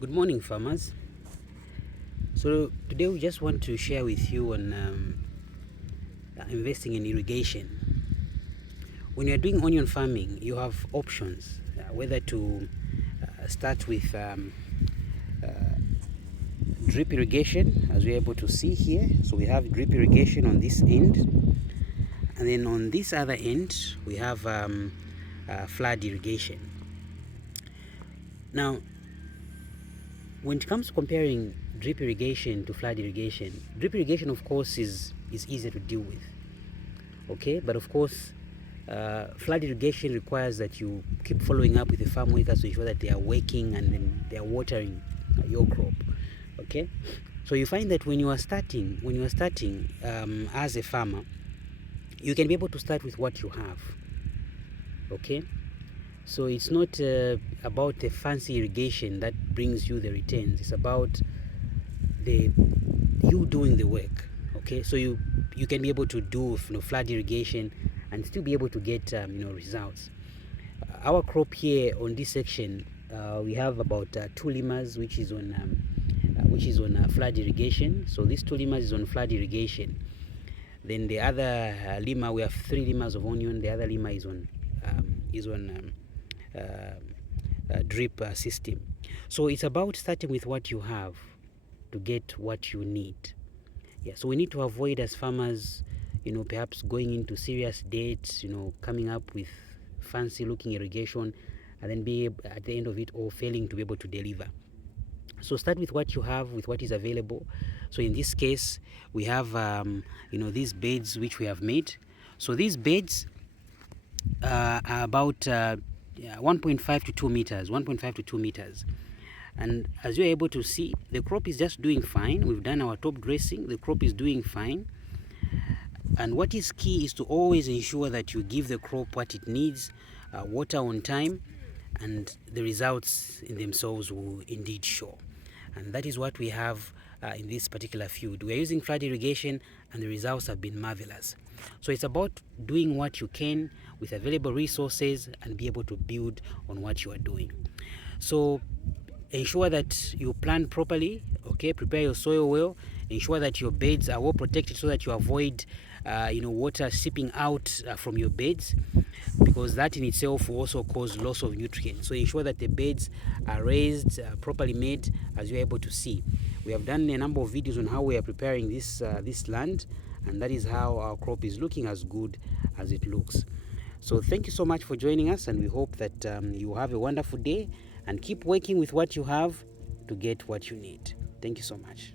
Good morning, farmers. So today we just want to share with you on investing in irrigation. When you're doing onion farming, you have options whether to start with drip irrigation, as we're able to see here. So we have drip irrigation on this end, and then on this other end we have flood irrigation. Now, when it comes to comparing drip irrigation to flood irrigation, drip irrigation of course is easier to deal with, okay, but of course flood irrigation requires that you keep following up with the farm workers to ensure that they are working and then they are watering your crop, okay. So you find that when you are starting as a farmer, you can be able to start with what you have, okay. So it's not about the fancy irrigation that brings you the returns. It's about you doing the work, okay. So you can be able to do flood irrigation and still be able to get results. Our crop here on this section, we have about 2 limers which is on flood irrigation. So this 2 limers is on flood irrigation. Then the other limer, we have 3 limers of onion. The other limer is on drip system. So it's about starting with what you have to get what you need. Yeah, so we need to avoid as farmers, perhaps going into serious debts, coming up with fancy looking irrigation and then be at the end of it all failing to be able to deliver. So start with what you have, with what is available. So in this case, we have these beds which we have made. So these beds are about 1.5 to 2 meters, 1.5 to 2 meters. And as you're able to see, the crop is just doing fine. We've done our top dressing. The crop is doing fine. And what is key is to always ensure that you give the crop what it needs, water on time, and the results in themselves will indeed show. And that is what we have in this particular field. We are using flood irrigation and the results have been marvelous. So it's about doing what you can with available resources and be able to build on what you are doing. So ensure that you plant properly, okay, prepare your soil well, ensure that your beds are well protected so that you avoid water seeping out from your beds, because that in itself will also cause loss of nutrients. So ensure that the beds are raised, properly made, as you're able to see. We have done a number of videos on how we are preparing this land, and that is how our crop is looking as good as it looks. So thank you so much for joining us, and we hope that you have a wonderful day and keep working with what you have to get what you need. Thank you so much.